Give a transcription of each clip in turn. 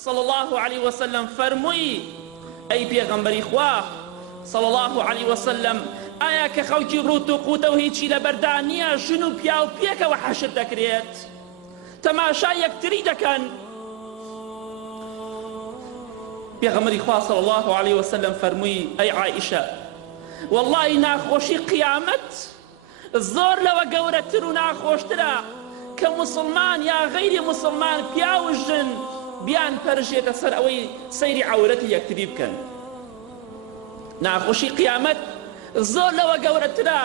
صلى الله عليه وسلم فرمووی ئەی پێغەمبەری خوا صلى الله عليه وسلم ئایا کە خەڵکی ڕوت و قوتە و هیچی لەبەردا نییە ژن و پیا و پێکەوە حەشر دەکرێت تەماشا یەکتری دەکەن پێغەمبەری خوا صلى الله عليه وسلم فرمووی ئەی عائشە والله ناخۆشی قیامەت زۆر لەوە گەورەتر و ناخۆشترە کە مسلمان یا غەیری مسلمان پیا و ژن بیان پەرژێتە سەر ئەوەی سەیری عەورەتی یەکتری بکەن ناخۆشی قیامەت زۆر لەوە گەورەترە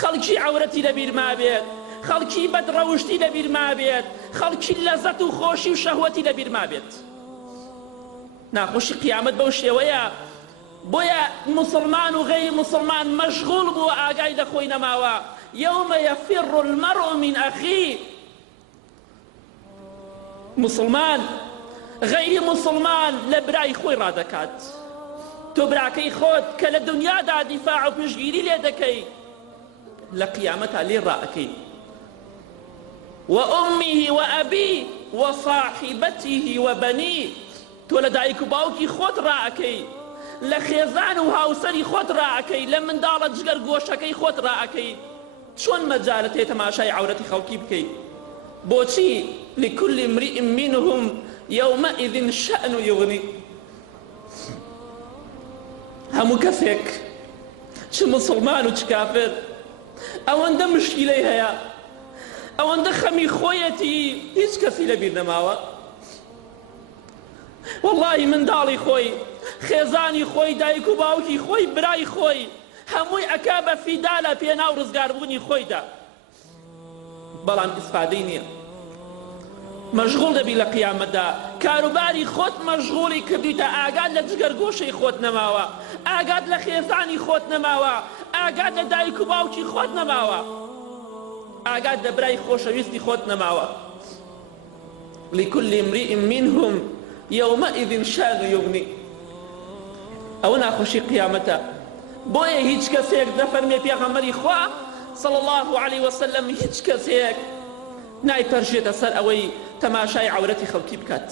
خەڵکی عەورەتی لەبیر مابێت خەڵکی بەدڕەوشتی لەبیر مابێت خەڵکی لەزەت و خۆشی و شەهوەتی لەبیر مابێت ناخۆشی قیامەت بەو شێوەیە بۆیە مسلمان و غەیری مسلمان مەشغوڵ بووە ئاگای لە خۆی نەماوە یەومە یەفیڕ المەرء من ئەخیه مسلمان غەیری مسلمان لە برای خۆی ڕادەکات تۆ براکەی خۆت کە لە دنیادا دیفاع و پشتگیری لێ دەکەی لە قیامەتا لێ ڕائەکەی وأمه وأبيه وصاحبته وبنيه تۆ لە دایک و باوکی خۆت ڕائەکەی لە خێزان و هاوسەری خۆت ڕائەکەی لە منداڵە جگەر گۆشەکەی خۆت ڕائەکەی چۆن مەجالت هەیە تەماشای عەورەتی خەڵکی بکەی بۆچی لكل امرئ منهم يومئذ شأن يغني هەموو کەسێک چ مسلمان و چ کافر ئەوەندە مشکلەی هەیە ئەوەندە خەمی خۆیەتی هیچ کەسی لەبیر نەماوە والله منداڵی خۆی خێزانی خۆی دایک و باوکی خۆی برای خۆی هەمووی ئەکا بە فیدا لە پێناو ڕزگاربوونی خۆیدا بەڵام ئیسفادەی نییە مەشغوڵ دەبی لە قیامەتدا کاروباری خۆت مەشغوڵی کردیتە ئاگات لە جگەر گۆشەی خۆت نەماوە ئاگات لە خێزانی خۆت نەماوە ئاگات لە دایک و باوکی خۆت نەماوە ئاگات لە برای خۆشەویستی خۆت نەماوە لكل امرئ منهم يومئذ شأن يغني ئەوە ناخۆشی قیامەتە بۆیە هیچ کەسێک دەفەرمێ پێغەمبەری خوا صلى الله عليه وسلم هیچ کەسێک نایپەرژێتە سەر ئەوەی تەماشای عەورەتی خەڵکی بکات